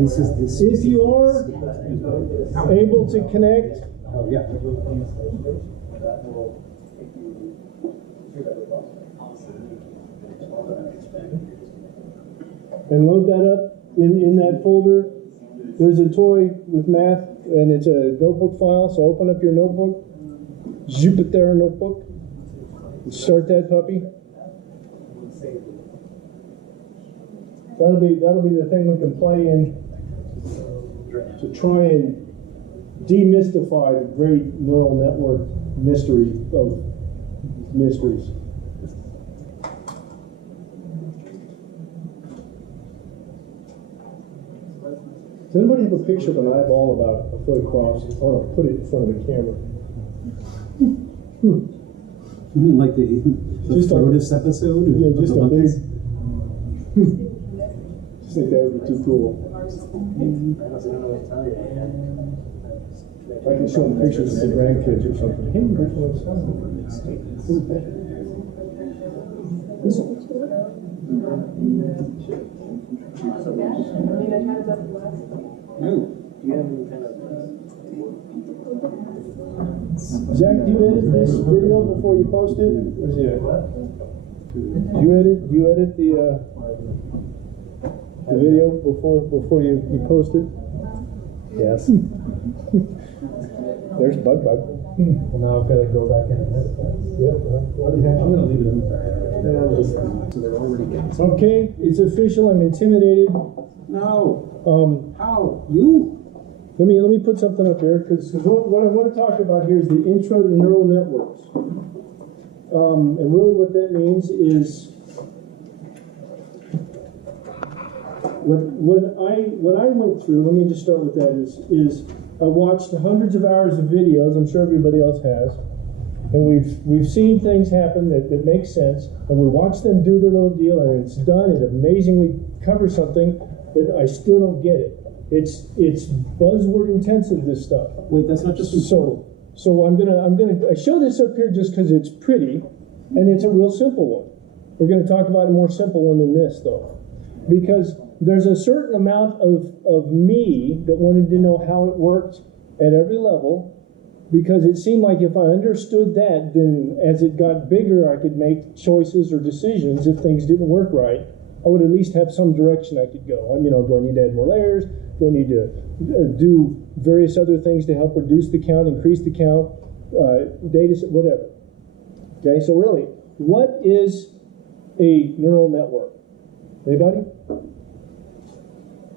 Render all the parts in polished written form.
If you are able to connect, Oh, yeah. and load that up in that folder, there's a toy with math, and it's a notebook file, so open up your notebook, zip it there, notebook, and start that puppy. That'll be the thing we can play in to try and demystify the great neural network mystery of mysteries. Does anybody have a picture of an eyeball about a foot across? I want to put it in front of the camera. You mean like the Just Fotis episode? Yeah, just the a big. monkeys? Just think that would be too cool. I can show them pictures of the grandkids or something. Hey, here's my son. No. Zach, do you edit this video before you post it? Where's he at? Do you edit the video before you post it? Yes. There's Bug. Well, now I've got to go back in and edit that. Yep. I'm going to leave it in there. So they're already getting some. Okay, it's official. I'm intimidated. No. How? You? Let me put something up here, because what I want to talk about here is the intro to neural networks. And really what that means is what I went through, let me just start with that, is I watched hundreds of hours of videos, I'm sure everybody else has, and we've seen things happen that make sense, and we watch them do their little deal, and it's done, it amazingly covers something, but I still don't get it. It's buzzword intensive, this stuff. Wait, that's not just So I show this up here just because it's pretty, and it's a real simple one. We're going to talk about a more simple one than this, though, because there's a certain amount of me that wanted to know how it worked at every level, because it seemed like if I understood that, then as it got bigger, I could make choices or decisions. If things didn't work right, I would at least have some direction I could go. Do I need to add more layers? Do I need to do various other things to help reduce the count, increase the count, data set, whatever? Okay, so really, what is a neural network? Anybody?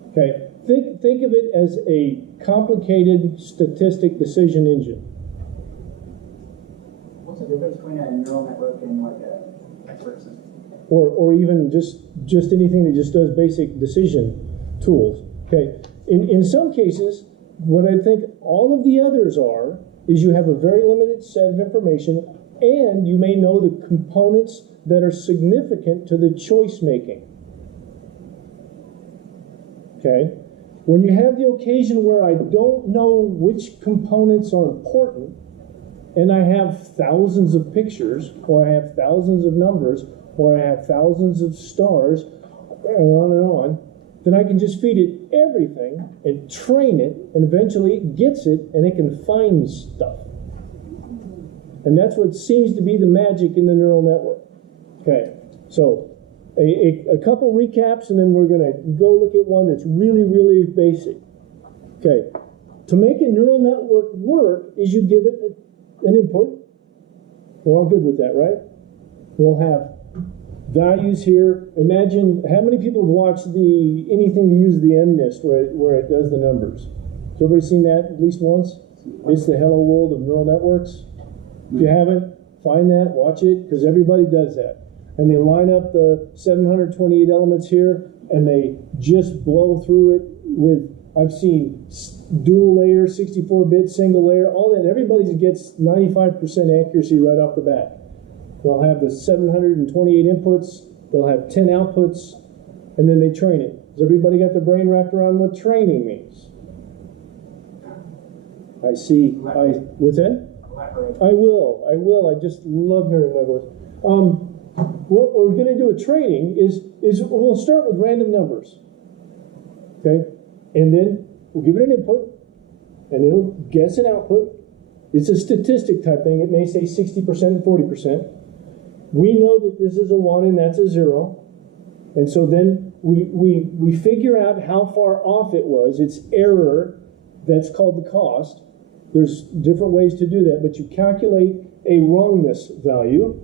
Okay, think of it as a complicated statistic decision engine. What's the difference between a neural network and like a expert system? Or even just anything that just does basic decision tools. Okay, in some cases, what I think all of the others are is you have a very limited set of information, and you may know the components that are significant to the choice making. Okay, when you have the occasion where I don't know which components are important, and I have thousands of pictures, or I have thousands of numbers, or I have thousands of stars, and on, then I can just feed it everything and train it, and eventually it gets it, and it can find stuff. And that's what seems to be the magic in the neural network. Okay, so a couple recaps, and then we're going to go look at one that's really, really basic. Okay, to make a neural network work is you give it an input. We're all good with that, right? We'll have values here. Imagine how many people have watched the Anything to Use the MNIST where it does the numbers. Has everybody seen that at least once? It's the Hello World of Neural Networks. If you haven't, find that, watch it, because everybody does that. And they line up the 728 elements here, and they just blow through it with, I've seen dual layer, 64-bit, single layer, all that. Everybody gets 95% accuracy right off the bat. They'll have the 728 inputs, they'll have 10 outputs, and then they train it. Has everybody got their brain wrapped around what training means? I see. What's that? I will. I just love hearing my voice. What we're going to do with training is we'll start with random numbers. Okay? And then we'll give it an input, and it'll guess an output. It's a statistic type thing. It may say 60% and 40%. We know that this is a 1 and that's a 0. And so then we figure out how far off it was. It's error. That's called the cost. There's different ways to do that, but you calculate a wrongness value.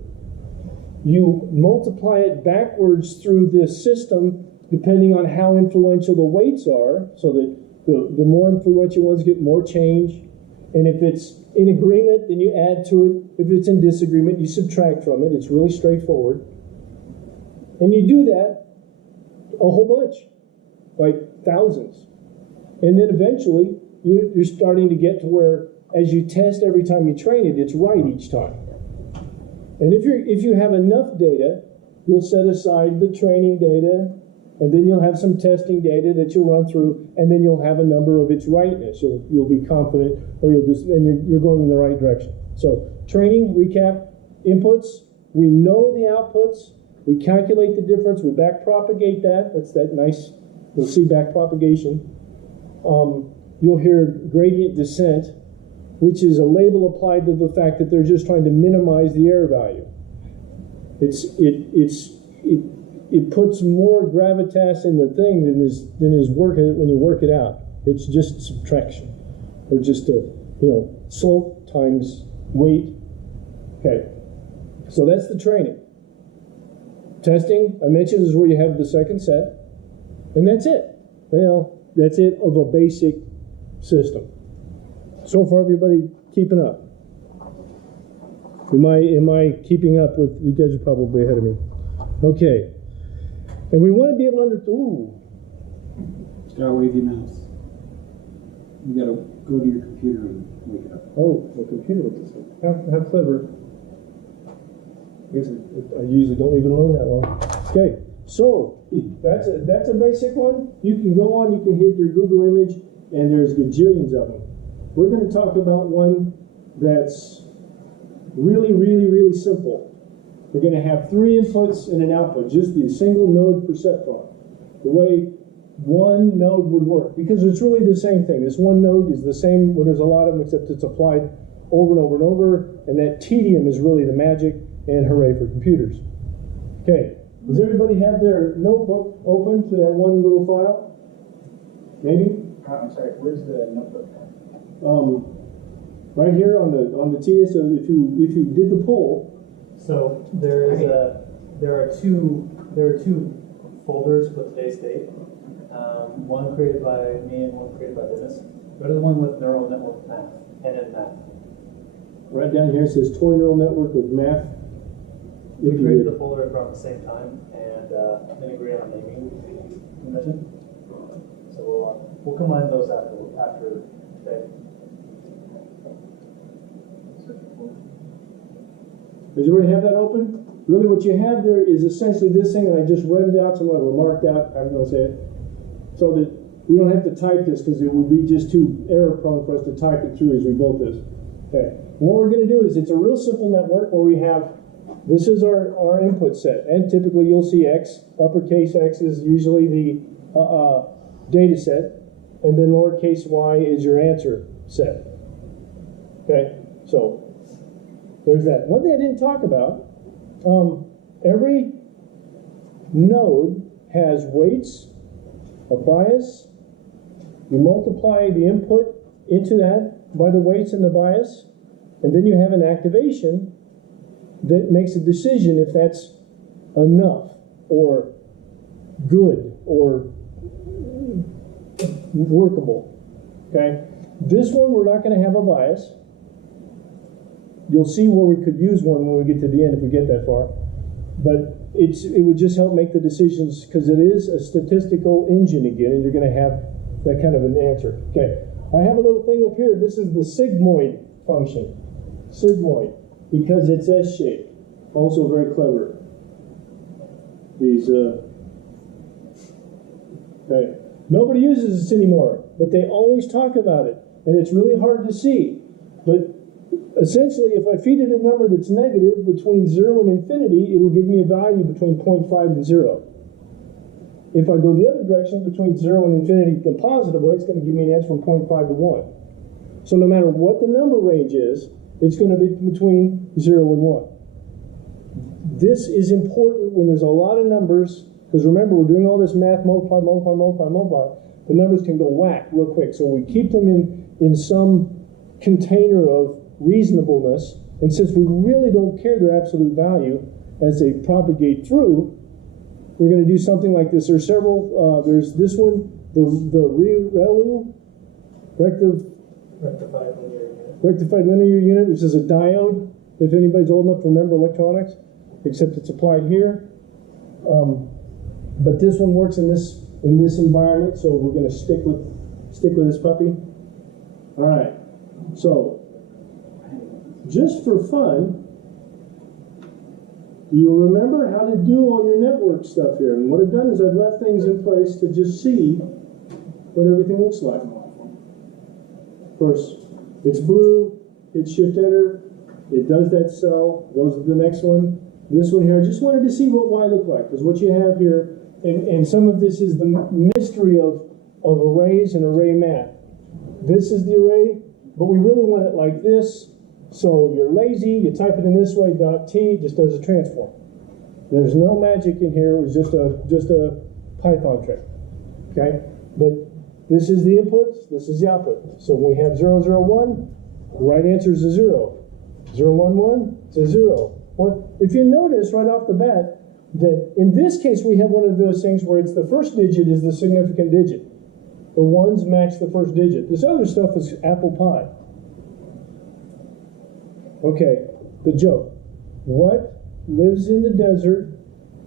You multiply it backwards through this system depending on how influential the weights are, so that the more influential ones get more change. And if it's in agreement, then you add to it. If it's in disagreement, you subtract from it. It's really straightforward. And you do that a whole bunch, like thousands. And then eventually, you're starting to get to where, as you test every time you train it, it's right each time. And if you have enough data, you'll set aside the training data, and then you'll have some testing data that you'll run through, and then you'll have a number of its rightness. You'll be confident, or you're going in the right direction. So training, recap, inputs, we know the outputs, we calculate the difference, we back propagate that. That's that nice, you'll see back propagation. You'll hear gradient descent, which is a label applied to the fact that they're just trying to minimize the error value. It puts more gravitas in the thing than is work when you work it out. It's just subtraction, or just slope times weight. Okay, so that's the training. Testing, I mentioned, is where you have the second set, and that's it. Well, that's it of a basic system. So far, everybody keeping up? Am I keeping up with you guys? Are probably ahead of me. Okay. And we want to be able to Gotta wave your mouse. You gotta go to your computer and wake it up. Oh, the computer looks this. How clever. I usually don't even learn that long. Okay, so that's a basic one. You can go on, you can hit your Google image, and there's gajillions of them. We're going to talk about one that's really, really, really simple. We're going to have 3 inputs and an output, just the single node perceptron. The way one node would work, because it's really the same thing. This one node is the same when there's a lot of them, except it's applied over and over and over, and that tedium is really the magic, and hooray for computers. Okay, does everybody have their notebook open to that one little file? Maybe? I'm sorry, where's the notebook? Right here on the TS. So if you did the poll. So there are two folders with today's date. One created by me and one created by Dennis. Go to the one with neural network math, NN math. Right down here it says toy neural network with math. We created the folder around the same time and then agreed on naming convention. So we'll combine those after today. Does everybody have that open? Really what you have there is essentially this thing, and I just read it out, so I marked out, I'm going to say it, so that we don't have to type this because it would be just too error prone for us to type it through as we built this. Okay. What we're going to do is it's a real simple network where we have, this is our input set, and typically you'll see X, uppercase X is usually the data set, and then lowercase y is your answer set. Okay, so there's that. One thing I didn't talk about, every node has weights, a bias. You multiply the input into that by the weights and the bias, and then you have an activation that makes a decision if that's enough or good or workable. Okay? This one we're not going to have a bias. You'll see where we could use one when we get to the end if we get that far. But it would just help make the decisions because it is a statistical engine again, and you're going to have that kind of an answer. Okay. I have a little thing up here. This is the sigmoid function. Sigmoid. Because it's S-shaped. Also very clever. These, okay. Nobody uses this anymore, but they always talk about it. And it's really hard to see. But essentially, if I feed it a number that's negative between 0 and infinity, it'll give me a value between 0.5 and 0. If I go the other direction, between 0 and infinity, the positive way, it's going to give me an answer from 0.5 to 1. So no matter what the number range is, it's going to be between 0 and 1. This is important when there's a lot of numbers, because remember, we're doing all this math, multiply, multiply, multiply, multiply. The numbers can go whack real quick. So we keep them in some container of reasonableness. And since we really don't care their absolute value as they propagate through, we're going to do something like this. There's several. There's this one, the ReLU, rectified linear unit, which is a diode, if anybody's old enough to remember electronics, except it's applied here. But this one works in this environment, so we're going to stick with this puppy. All right. So, just for fun, do you remember how to do all your network stuff here? And what I've done is I've left things in place to just see what everything looks like. Of course, it's blue, hit shift enter, it does that cell, goes to the next one. This one here, I just wanted to see what Y looked like, because what you have here, and some of this is the mystery of arrays and array math. This is the array, but we really want it like this. So you're lazy, you type it in this way, .t just does a transform. There's no magic in here, it was just a Python trick. Okay? But this is the input, this is the output. So when we have 0, 0, 1, the right answer is a 0. 0, 1, 1, it's a 0. Well, if you notice right off the bat that in this case we have one of those things where it's the first digit is the significant digit. The ones match the first digit. This other stuff is apple pie. Okay, the joke. What lives in the desert,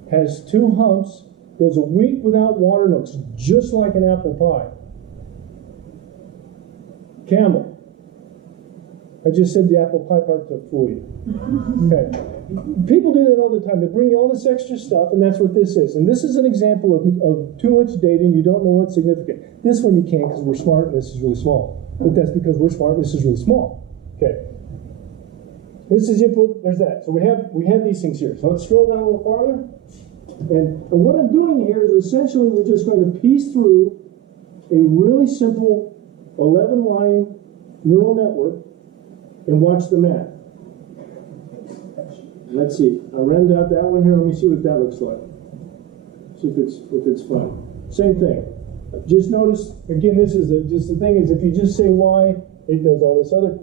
has 2 humps, goes a week without water, looks just like an apple pie? Camel. I just said the apple pie part to fool you. Okay. People do that all the time. They bring you all this extra stuff, and that's what this is. And this is an example of too much data, and you don't know what's significant. This one you can't because we're smart, and this is really small. But that's because we're smart, and this is really small. Okay. This is input, there's that. So we have these things here. So let's scroll down a little farther. And what I'm doing here is essentially we're just going to piece through a really simple 11-line neural network and watch the math. Let's see. I rammed out that one here. Let me see what that looks like. See if it's fun. Same thing. Just notice, again, this is just the thing is if you just say Y, it does all this other,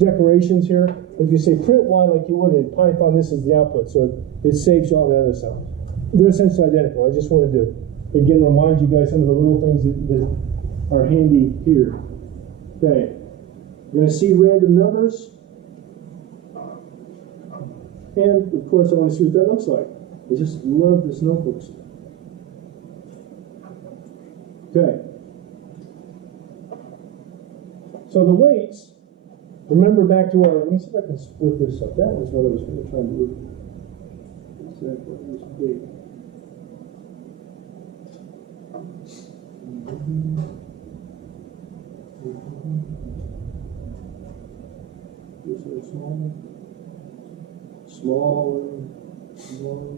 decorations here. If you say print Y like you would in Python, this is the output, so it saves you all the other stuff. They're essentially identical. I just wanted to, again, remind you guys some of the little things that are handy here. Okay. We're going to see random numbers. And, of course, I want to see what that looks like. I just love this notebook. Okay. So the weights, remember back to our, let me see if I can split this up. That was what I was going to try and do. Exactly. It was big. This is smaller. Smaller.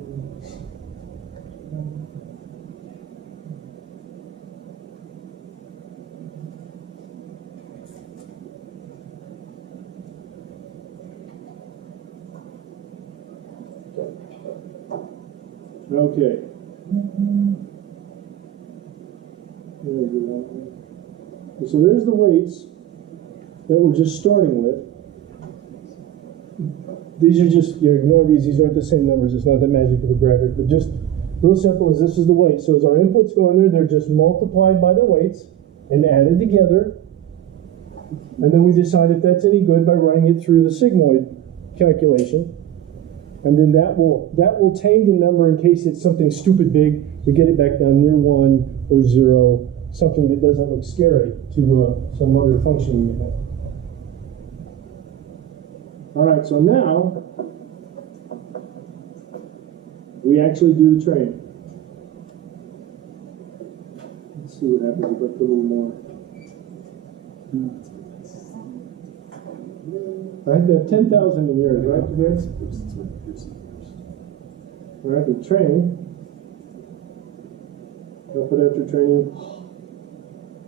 Okay. So there's the weights that we're just starting with. These are just, ignore these aren't the same numbers, it's not the magic of a graphic, but just real simple as this is the weight. So as our inputs go in there, they're just multiplied by the weights and added together. And then we decide if that's any good by running it through the sigmoid calculation. And then that will tame the number in case it's something stupid big. We get it back down near 1 or 0, something that doesn't look scary to some other function we have. All right, so now we actually do the training. Let's see what happens if I put a little more. I have to have 10,000 in yours, right, guys? All right, the train. Output after training.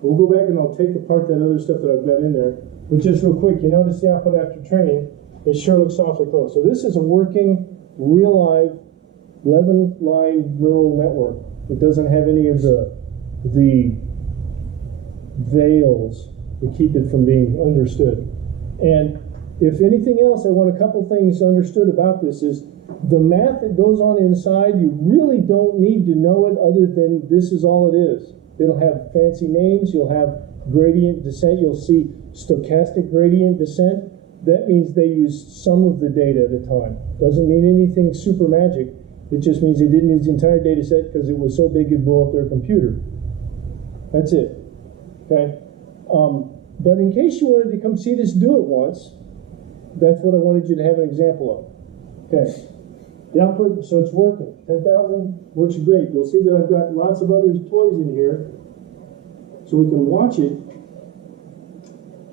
We'll go back and I'll take apart that other stuff that I've got in there. But just real quick, you notice the output after training, it sure looks awfully close. So this is a working, real live 11-line neural network. It doesn't have any of the veils to keep it from being understood. And if anything else, I want a couple things understood about this is the math that goes on inside, you really don't need to know it other than this is all it is. It'll have fancy names, you'll have gradient descent, you'll see stochastic gradient descent. That means they used some of the data at a time. Doesn't mean anything super magic. It just means they didn't use the entire data set because it was so big it'd blow up their computer. That's it. Okay? But in case you wanted to come see this do it once, that's what I wanted you to have an example of. Okay. The output, so it's working. 10,000 works great. You'll see that I've got lots of other toys in here. So we can watch it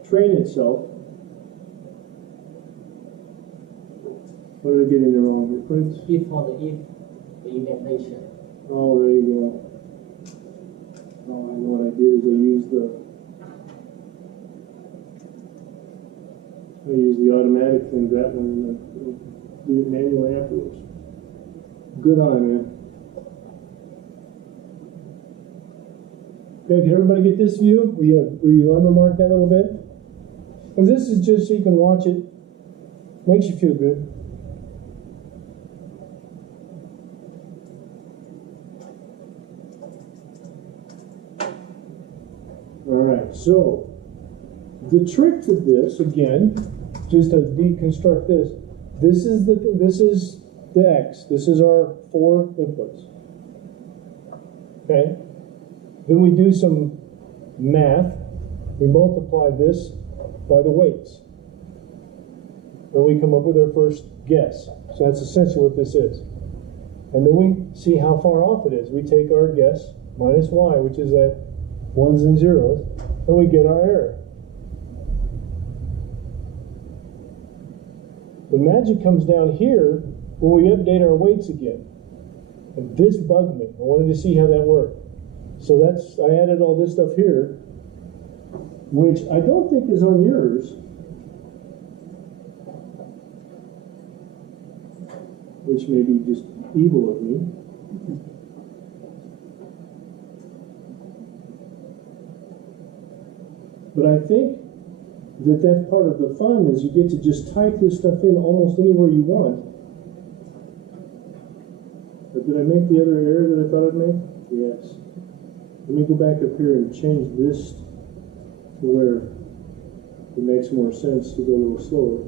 train itself. What did I get in there wrong here, Prince? If for the indentation. Oh, there you go. Oh, I know what I did is I used the automatic thing, that one, and do it manually afterwards. Good eye, man. Okay, did everybody get this view? Were you unremarked that little bit? Because this is just so you can watch it. Makes you feel good. All right, so the trick to this, again, just to deconstruct this, this is the X. This is our 4 inputs. Okay? Then we do some math. We multiply this by the weights. And we come up with our first guess. So that's essentially what this is. And then we see how far off it is. We take our guess minus y, which is that 1s and 0s, and we get our error. The magic comes down here when we update our weights again. And this bugged me. I wanted to see how that worked. So I added all this stuff here, which I don't think is on yours. Which may be just evil of me. But I think that that's part of the fun is you get to just type this stuff in almost anywhere you want. But did I make the other error that I thought I'd make? Yes. Let me go back up here and change this to where it makes more sense to go a little slower.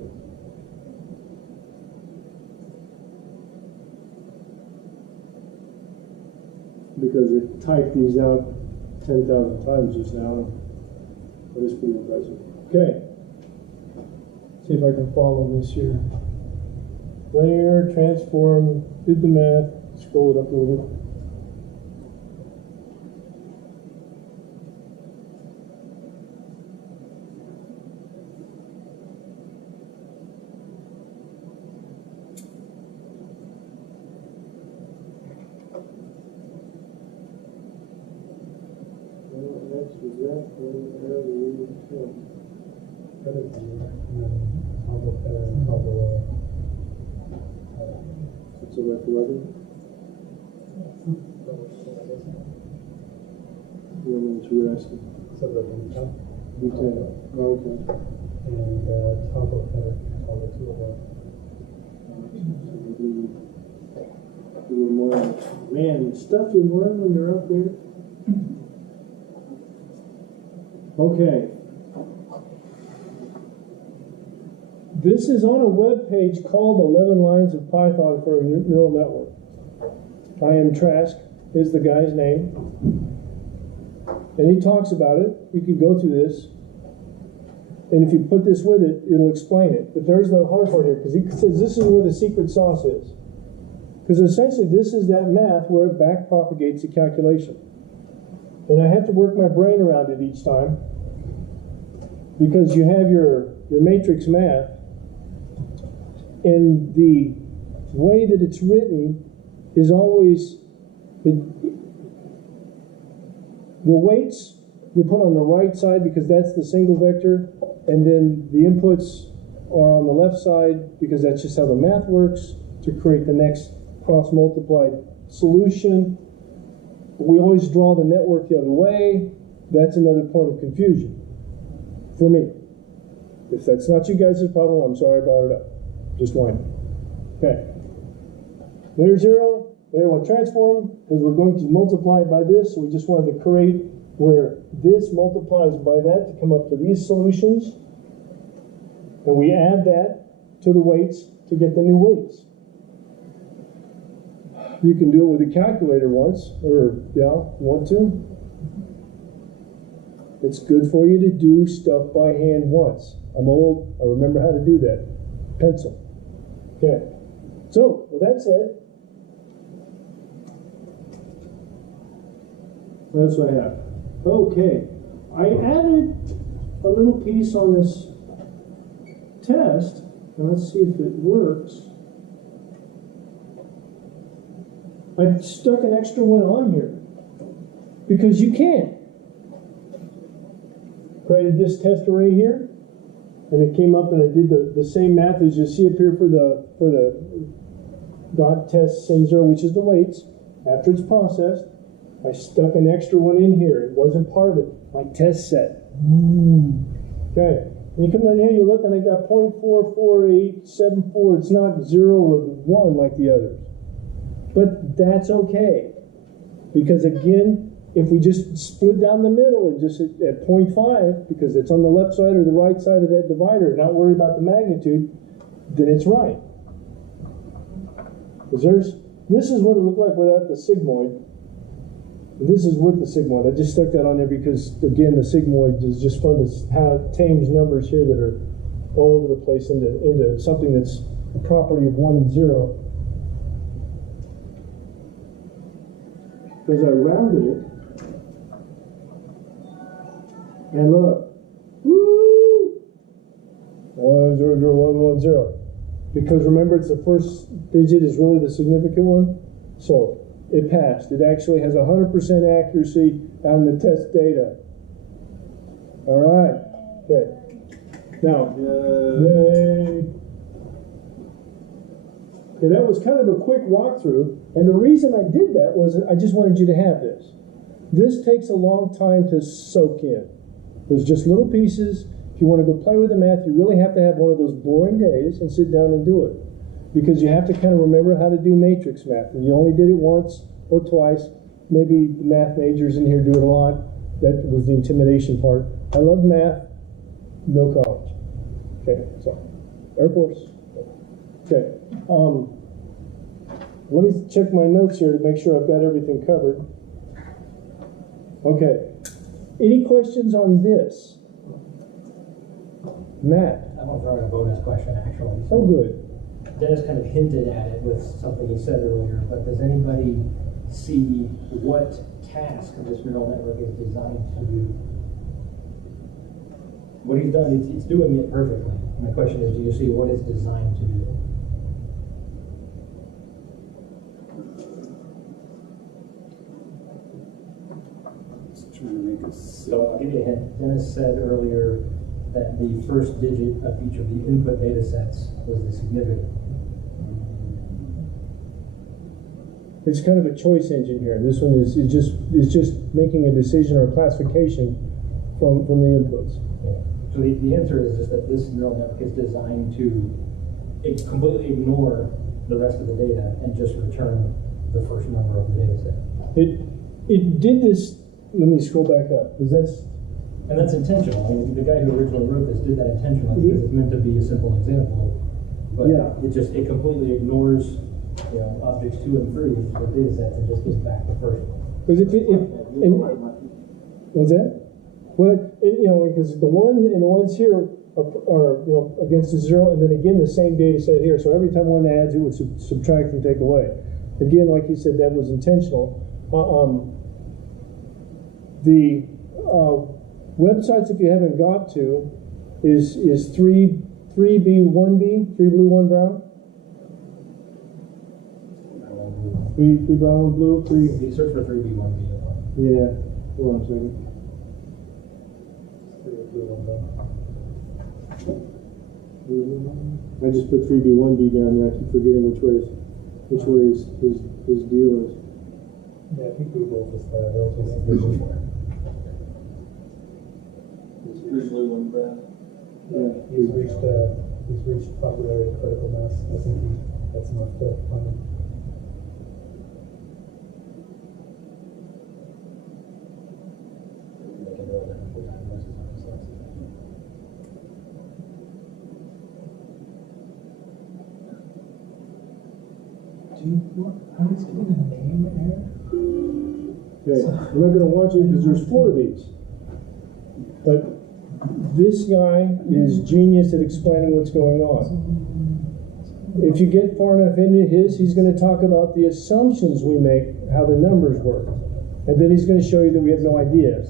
Because it typed these out 10,000 times just now. That is pretty impressive. Okay. See if I can follow this here. Linear, transform, did the math, scroll it up a little bit. So that's 11. The other ones you were asking. So the V10 V10. Oh, okay. and toggle header, toggle 2 of one. A little more. Man, the stuff you learn when you're up there. Okay. This is on a web page called 11 Lines of Python for a Neural Network. I am Trask is the guy's name. And he talks about it. You can go through this. And if you put this with it, it'll explain it. But there's the hard part here, because he says this is where the secret sauce is. Because essentially this is that math where it back propagates the calculation. And I have to work my brain around it each time. Because you have your matrix math, and the way that it's written is always, The weights, they put on the right side because that's the single vector, and then the inputs are on the left side because that's just how the math works to create the next cross-multiplied solution. We always draw the network the other way. That's another point of confusion for me. If that's not you guys' problem, I'm sorry I brought it up. Just one. Okay. Layer 0, layer 1 transform, because we're going to multiply it by this, so we just wanted to create where this multiplies by that to come up to these solutions. And we add that to the weights to get the new weights. You can do it with a calculator once, or want to. It's good for you to do stuff by hand once. I'm old, I remember how to do that. Pencil. Okay. So, with that said, that's what I have. Okay. I added a little piece on this test. Now let's see if it works. I stuck an extra one on here because you can. Created this test array here, and it came up and I did the same math as you see up here for the dot test sin 0, which is the weights. After it's processed, I stuck an extra one in here. It wasn't part of it. My test set. Okay. And you come down here, you look, and I got 0.44874. It's not 0 or 1 like the others. But that's okay. Because again, if we just split down the middle and just at 0.5, because it's on the left side or the right side of that divider, not worry about the magnitude, then it's right. Because this is what it looked like without the sigmoid. This is with the sigmoid. I just stuck that on there because, again, the sigmoid is just fun to have tames numbers here that are all over the place into something that's a property of 1 and 0. Because I rounded it. And look. Woo! 1001110. Because remember, it's the first digit is really the significant one. So it passed. It actually has 100% accuracy on the test data. All right. Okay. Now, yay. Okay, that was kind of a quick walkthrough. And the reason I did that was I just wanted you to have this. This takes a long time to soak in. There's just little pieces. If you want to go play with the math, you really have to have one of those boring days and sit down and do it. Because you have to kind of remember how to do matrix math. And you only did it once or twice. Maybe the math majors in here do it a lot. That was the intimidation part. I love math, no college. Okay, so Air Force. Okay. Let me check my notes here to make sure I've got everything covered. Okay. Any questions on this? Matt? I'm going to throw in a bonus question, actually. Oh, good. Dennis kind of hinted at it with something he said earlier, but does anybody see what task this neural network is designed to do? What he's done, it's doing it perfectly. My question is, do you see what it's designed to do? So I'll give you a hint. Dennis said earlier that the first digit of each of the input data sets was the significant. It's kind of a choice engine here. This one is just making a decision or a classification from the inputs. Yeah. So the answer is just that this neural network is designed to completely ignore the rest of the data and just return the first number of the data set. It did this. Let me scroll back up because that's intentional. I mean, the guy who originally wrote this did that intentionally because it's meant to be a simple example. But yeah, it completely ignores objects 2 and 3 for data sets and just gives back the first one. Because what's that? Well, because the one and the ones here are against the 0, and then again the same data set here. So every time one adds, it would subtract and take away. Again, like you said, that was intentional. The websites, if you haven't got to, is 3B1B, 3 blue, 1 brown. 3 brown, 1 blue, 3. You search for 3B1B. Yeah. Hold on a second. I just put 3B1B down there. I keep forgetting which way his deal is. Yeah, if you Google just they'll just vision for it. Usually one graph. Yeah, he's reached popularity critical mass. I think that's enough to fund him. How is getting a name there? Okay, I'm not gonna watch it because there's 4 of these. But this guy is genius at explaining what's going on. If you get far enough into his, he's gonna talk about the assumptions we make, how the numbers work. And then he's gonna show you that we have no idea.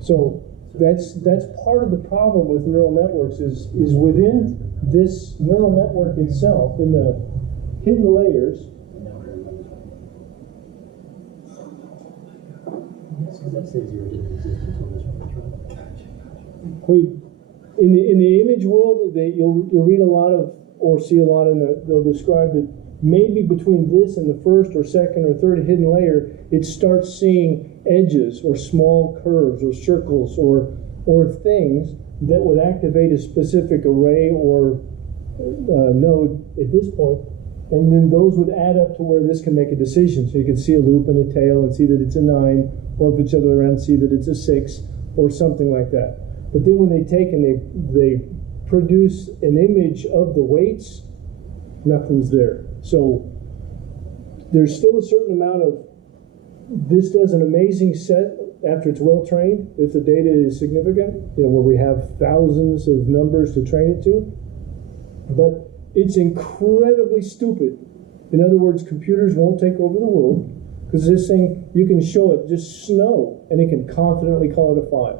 So that's part of the problem with neural networks is within this neural network itself, in the hidden layers, That says zero didn't exist until this one was run. in the image world, you'll read a lot of, or see a lot in they'll describe that maybe between this and the first or second or third hidden layer, it starts seeing edges or small curves or circles or things that would activate a specific array or node at this point. And then those would add up to where this can make a decision. So you can see a loop and a tail and see that it's a 9, or if it's the other around, see that it's a 6, or something like that. But then when they take and they produce an image of the weights, nothing's there. So there's still a certain amount of, this does an amazing set after it's well trained, if the data is significant, where we have thousands of numbers to train it to. But it's incredibly stupid. In other words, computers won't take over the world because this thing, you can show it just snow and it can confidently call it a 5.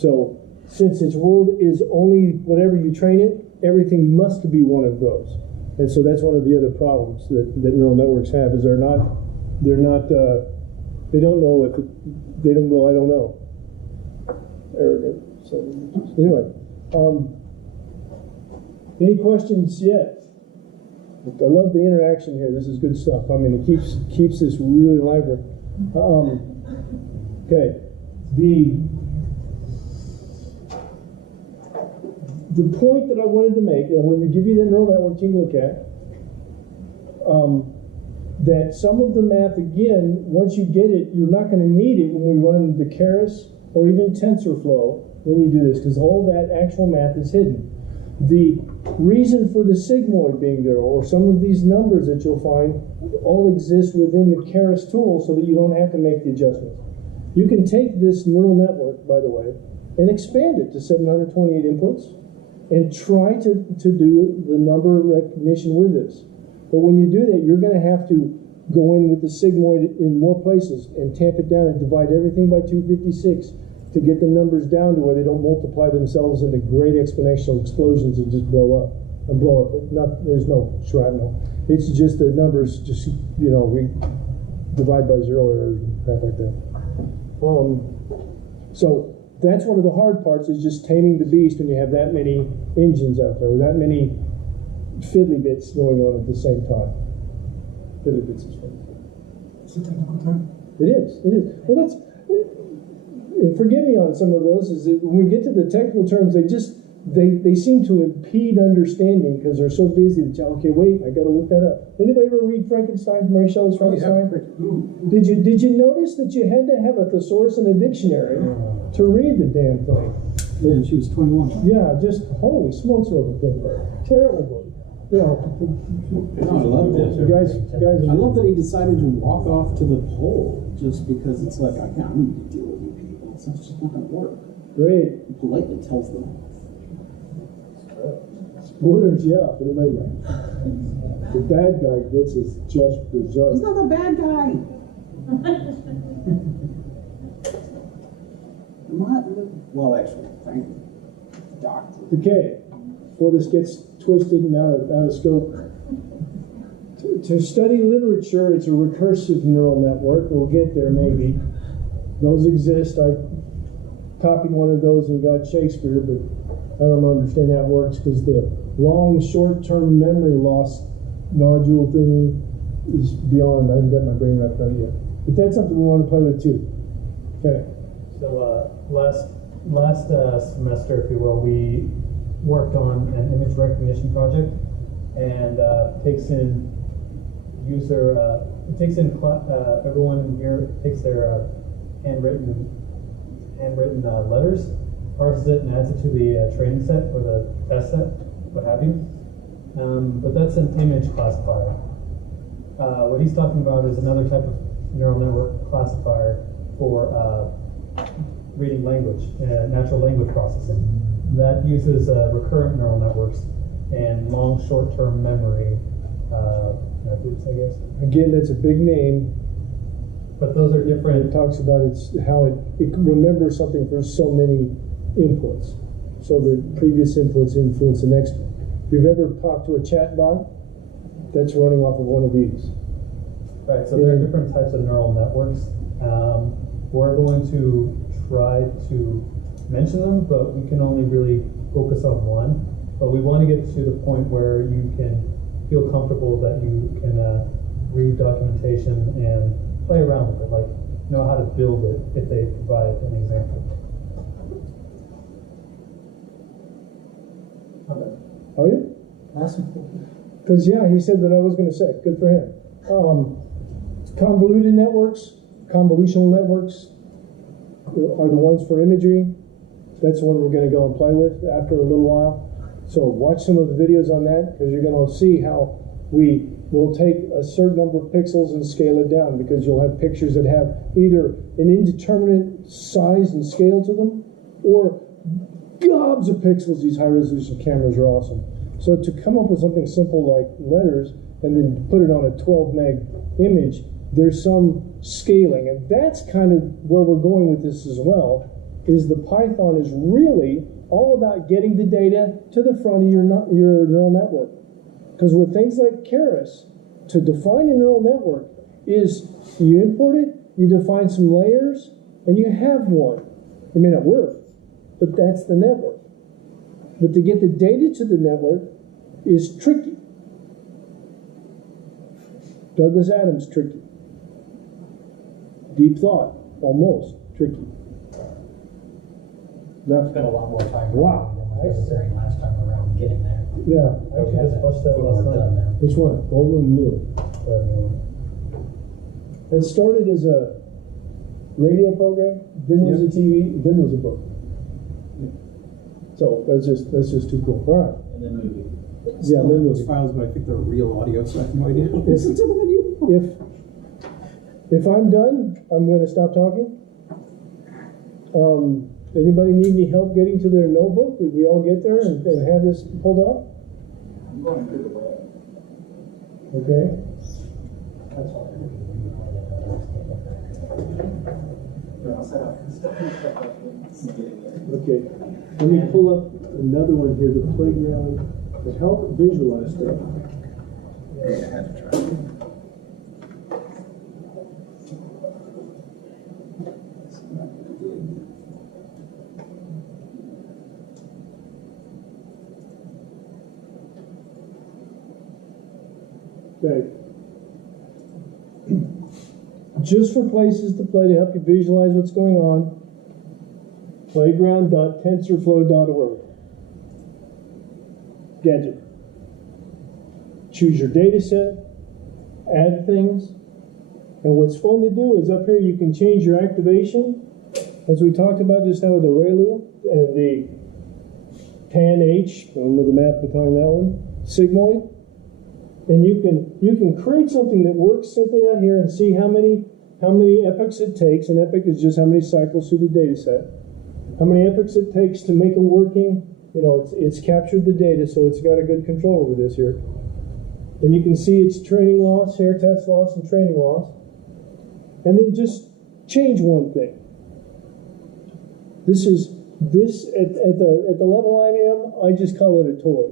So since its world is only whatever you train it, everything must be one of those. And so that's one of the other problems that neural networks have is they don't know if they don't go, I don't know. Arrogant. So anyway, any questions yet? I love the interaction here. This is good stuff. I mean, it keeps this really lively. Okay, the point that I wanted to make, and I'm going to give you the neural network you can look at, that some of the math, again, once you get it, you're not going to need it when we run the Keras or even TensorFlow when you do this, because all that actual math is hidden. The reason for the sigmoid being there, or some of these numbers that you'll find, all exist within the Keras tool so that you don't have to make the adjustments. You can take this neural network, by the way, and expand it to 728 inputs and try to do the number recognition with this. But when you do that, you're going to have to go in with the sigmoid in more places and tamp it down and divide everything by 256 to get the numbers down to where they don't multiply themselves into great exponential explosions and just blow up. There's no shrapnel. It's just the numbers, we divide by 0 or crap like that. So that's one of the hard parts, is just taming the beast when you have that many engines out there, or that many fiddly bits going on at the same time. Fiddly bits is fun. It's a technical term. It is. Well, forgive me on some of those, is that when we get to the technical terms, they seem to impede understanding because they're so busy that, okay, wait, I got to look that up. Anybody ever read Frankenstein, Mary Shelley's Frankenstein? Did you notice that you had to have a thesaurus and a dictionary to read the damn thing? Yeah, she was 21. Yeah, just holy smokes over paper. Terrible book. No, I love that. You guys. I love that he decided to walk off to the pole just because it's like, I'm going to deal with you people. It's just not going to work. Great. He politely tells them. Spoilers, yeah. The bad guy gets his just dessert. He's not the bad guy. Well, actually, frankly, doctor. Okay, before this gets twisted and out of scope, to study literature, it's a recursive neural network. We'll get there maybe. Those exist. I copied one of those and got Shakespeare, but I don't understand how it works because the long short-term memory loss nodule thing is beyond. I haven't got my brain wrapped around it yet. But that's something we want to play with too. Okay. So last semester, if you will, we worked on an image recognition project, and everyone here takes their handwritten letters, parses it, and adds it to the training set or the test set, what have you. But that's an image classifier. What he's talking about is another type of neural network classifier for reading language, natural language processing. That uses recurrent neural networks and long short-term memory methods, I guess. Again, that's a big name. But those are It different. talks about how it can remember something for so many inputs. So the previous inputs influence the next one. If you've ever talked to a chat bot, that's running off of one of these. Right, so there are different types of neural networks. We're going to try to mention them, but we can only really focus on one. But we want to get to the point where you can feel comfortable that you can read documentation and play around with it, like know how to build it if they provide an example. Okay. Are you? Awesome. Because, yeah, he said what I was going to say. Good for him. Convoluted networks, convolutional networks are the ones for imagery. That's the one we're going to go and play with after a little while. So watch some of the videos on that, because you're going to see how we will take a certain number of pixels and scale it down, because you'll have pictures that have either an indeterminate size and scale to them, or gobs of pixels. These high-resolution cameras are awesome. So to come up with something simple like letters and then put it on a 12 meg image, there's some scaling. And that's kind of where we're going with this as well, is the Python is really all about getting the data to the front of your neural network. Because with things like Keras, to define a neural network is you import it, you define some layers, and you have one. It may not work, but that's the network. But to get the data to the network is tricky. Douglas Adams, tricky. Deep thought, almost tricky. I've spent a lot more time Wow. than was necessary last time around getting there. Yeah. I actually just watched that Footwork last done night. now. Which one? Old one, new? It started as a radio program, then was a TV, then was a book. So that's just too cool. All right. And then movie. Yeah, then those movie. files, but I think they're real audio, so I have no idea. Listen to them anymore. If I'm done, I'm going to stop talking. Anybody need any help getting to their notebook? Did we all get there and have this pulled up? I'm going through the web. Okay. That's all. Here, I'll set up. Stuff up. It's getting there. Okay. Let me pull up another one here, the playground, to help visualize stuff. Yeah, I had to try. Okay. Just for places to play to help you visualize what's going on, playground.tensorflow.org. Gadget. Choose your data set, add things, and what's fun to do is up here you can change your activation, as we talked about just now with the ReLU and the TAN-H, I don't know the math behind that one, sigmoid. And you can create something that works simply out here and see how many epochs it takes. An epoch is just how many cycles through the data set. How many epochs it takes to make it working. You know, it's captured the data, so it's got a good control over this here. And you can see its training loss, hair test loss, and training loss. And then just change one thing. This at the level I am, I just call it a toy.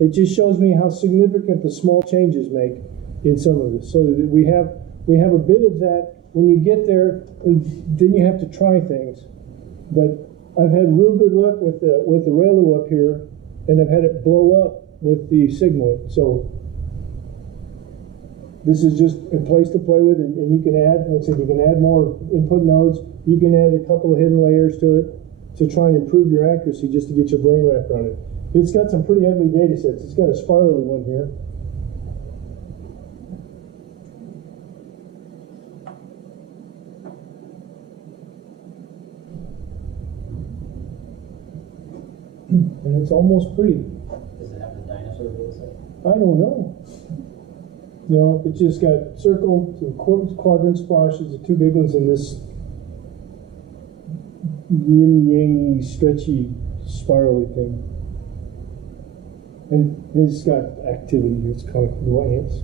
It just shows me how significant the small changes make. in some of this, so that we have a bit of that. When you get there, then you have to try things. But I've had real good luck with the Relu up here, and I've had it blow up with the Sigmoid. So this is just a place to play with, and you can add, like I said, you can add more input nodes. You can add a couple of hidden layers to it to try and improve your accuracy, just to get your brain wrapped around it. It's got some pretty ugly data sets. It's got a spirally one here. And it's almost pretty. Does it have the dinosaur data set? I don't know. No, it just got circle, some quadrant splashes, the two big ones, and this yin-yang stretchy spirally thing. And it's got activity. It's kind of little ants.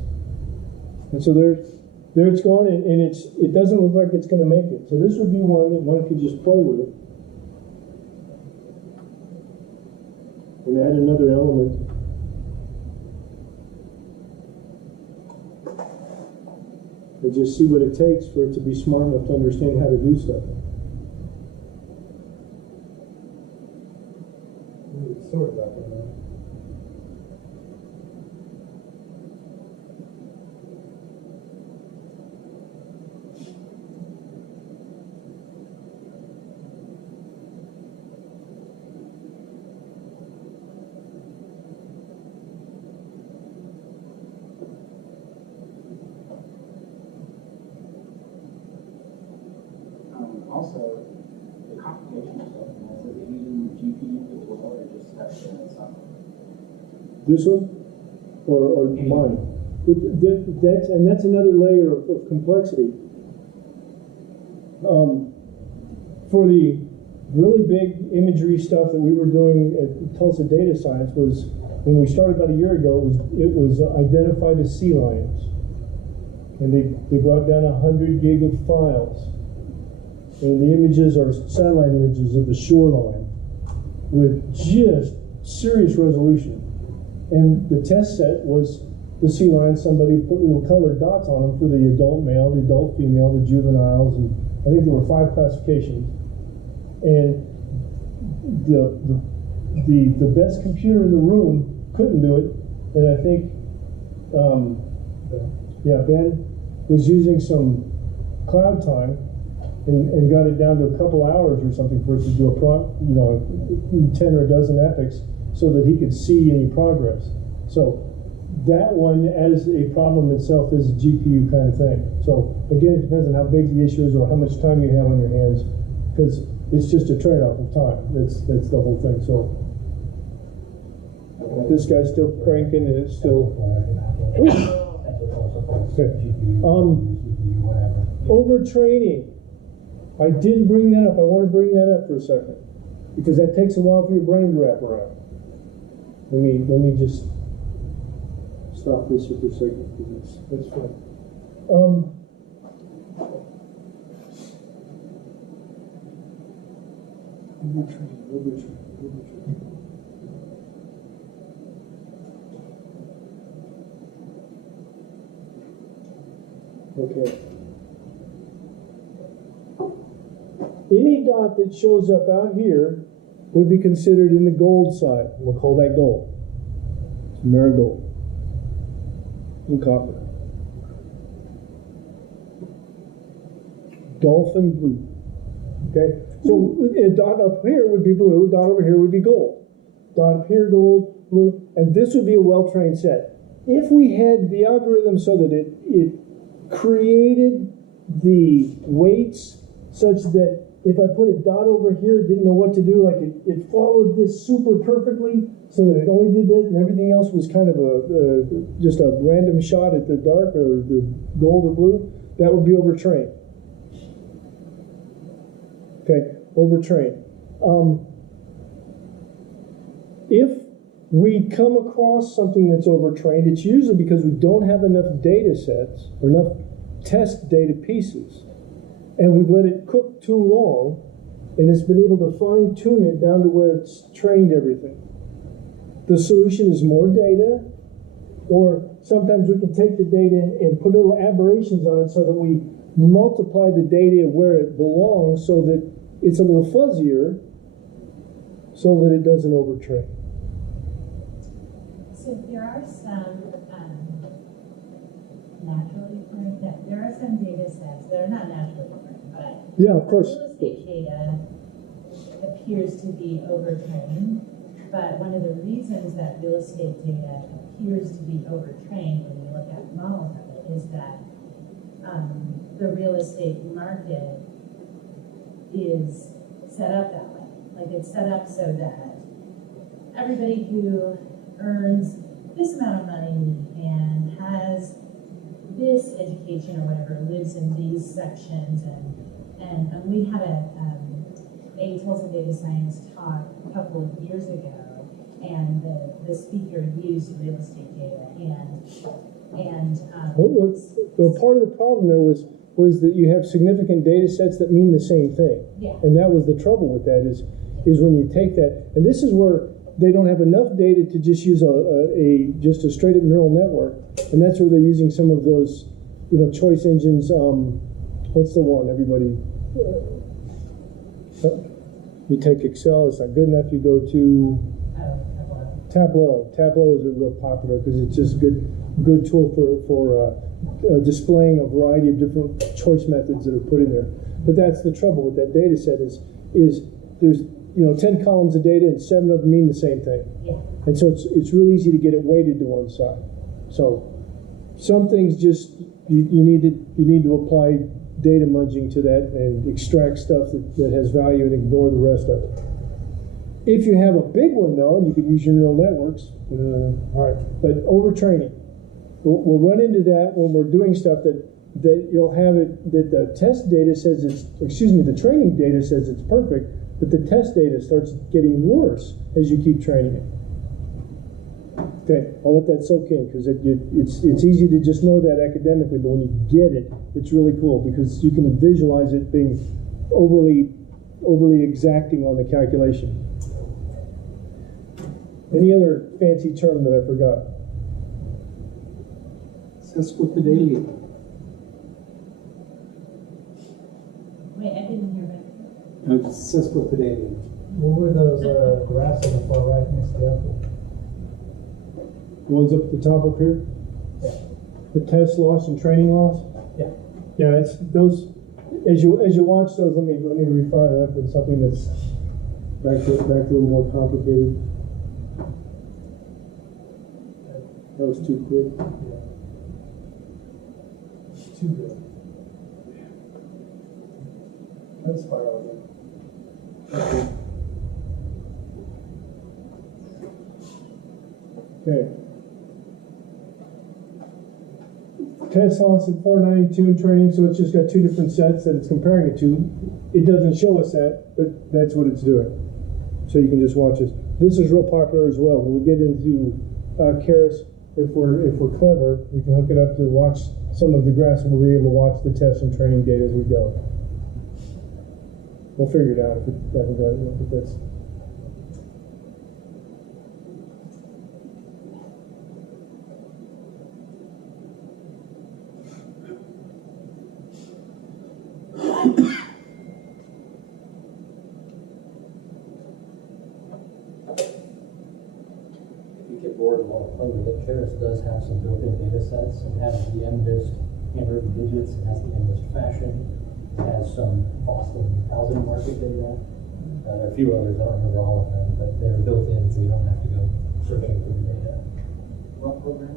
And so there it's going, and it doesn't look like it's going to make it. So this would be one that one could just play with. And add another element. And just see what it takes for it to be smart enough to understand how to do stuff. Sort of back in there. Also, the computational stuff, is it using GPU as well, or just software? This one, or mine. That's another layer of complexity. For the really big imagery stuff that we were doing at Tulsa Data Science was, when we started about a year ago, it was identified as sea lions. And they brought down 100 gig of files. And the images are satellite images of the shoreline with just serious resolution. And the test set was the sea lion. Somebody put little colored dots on them for the adult male, the adult female, the juveniles, and I think there were 5 classifications. And the best computer in the room couldn't do it. And I think, Ben was using some cloud time and got it down to a couple hours or something for it to do 10 or a dozen epochs so that he could see any progress. So that one, as a problem itself, is a GPU kind of thing. So again, it depends on how big the issue is or how much time you have on your hands, because it's just a trade-off of time. That's the whole thing. So this guy's still cranking, and it's still. Okay. Overtraining. I didn't bring that up. I want to bring that up for a second, because that takes a while for your brain to wrap around. Let me just stop this here for a second, because that's fine. Overtraining. Okay. Any dot that shows up out here would be considered in the gold side. We'll call that gold. It's marigold and copper. Dolphin blue. Okay? So a dot up here would be blue, a dot over here would be gold. Dot up here, gold, blue, and this would be a well-trained set. If we had the algorithm so that it created the weights such that if I put a dot over here, it didn't know what to do, like it followed this super perfectly so that it only did this and everything else was kind of just a random shot at the dark or the gold or blue, that would be overtrained. Okay, overtrained. If we come across something that's overtrained, it's usually because we don't have enough data sets or enough test data pieces. And we've let it cook too long, and it's been able to fine-tune it down to where it's trained everything. The solution is more data Or sometimes we can take the data and put little aberrations on it so that we multiply the data where it belongs so that it's a little fuzzier so that it doesn't overtrain. So there are some naturally occurring, there are some data sets that are not naturally occurring, but Yeah, of course. real estate data appears to be overtrained. But one of the reasons that real estate data appears to be overtrained when you look at models of it is that the real estate market is set up that way. Like it's set up so that everybody who earns this amount of money and has this education or whatever lives in these sections, and we had a Tulsa data science talk a couple of years ago, and the speaker used real estate data Well, part of the problem there was that you have significant data sets that mean the same thing. Yeah. And that was the trouble with that is when you take that, and this is where they don't have enough data to just use just a straight up neural network, and that's where they're using some of those, choice engines. What's the one everybody? You take Excel, it's not good enough. You go to Tableau. Tableau is real popular because it's just a good tool for displaying a variety of different choice methods that are put in there. But that's the trouble with that data set is there's 10 columns of data and 7 of them mean the same thing. Yeah. And so it's real easy to get it weighted to one side. So some things just you need to apply data munging to that and extract stuff that has value and ignore the rest of it. If you have a big one though, and you can use your neural networks, all right. But overtraining, we'll run into that when we're doing stuff that you'll have it that the test data says the training data says it's perfect, but the test data starts getting worse as you keep training it. Okay, I'll let that soak in because it's easy to just know that academically, but when you get it, it's really cool because you can visualize it being overly exacting on the calculation. Any other fancy term that I forgot? Sesquipedalian. Wait, I didn't hear it. Sesquipedalian. What were those graphs on the far right next to the apple? The ones up at the top up here? Yeah. The test loss and training loss? Yeah. Yeah, it's those as you watch those, let me refire that with something that's back to a little more complicated. That was too quick. Yeah. Too good. Let's spiral again. Okay. Test loss at 492 in training, so it's just got 2 different sets that it's comparing it to. It doesn't show us that, but that's what it's doing. So you can just watch this. This is real popular as well. When we get into Keras, if we're clever, we can hook it up to watch some of the graphs, and we'll be able to watch the test and training data as we go. We'll figure it out if it doesn't go with this. Board while playing with it. Keras does have some built-in data sets. It has the MDIST handwritten digits. It has the MDIST fashion. It has some Boston housing market data. There are a few others. I don't remember all of them, but they're built in, so you don't have to go searching for the data. What program?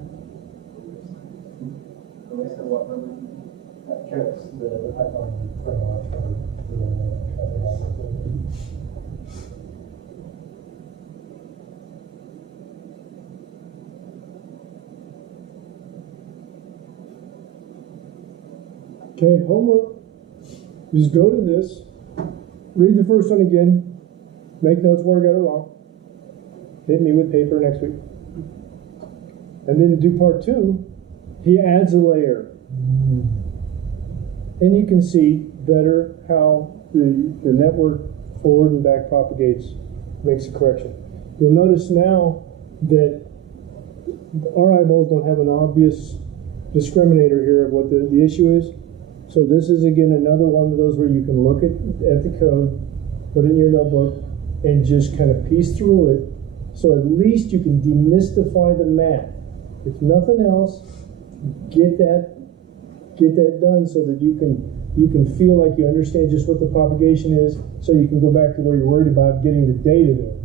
What program? Keras, the Python framework for the Okay, homework. Just go to this, read the first one again, make notes where I got it wrong, hit me with paper next week. And then do part 2, he adds a layer. And you can see better how the network forward and back propagates, makes a correction. You'll notice now that our eyeballs don't have an obvious discriminator here of what the issue is. So this is again another one of those where you can look at the code, put it in your notebook, and just kind of piece through it. So at least you can demystify the math. If nothing else, get that done so that you can feel like you understand just what the propagation is, so you can go back to where you're worried about getting the data there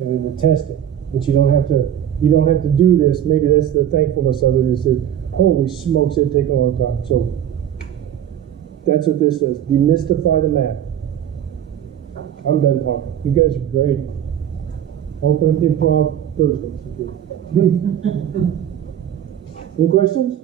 and then the testing. But you don't have to do this. Maybe that's the thankfulness of it, is that holy smokes, it'd take a long time. So that's what this is. Demystify the math. I'm done talking. You guys are great. Open improv Thursdays. Okay. Any questions?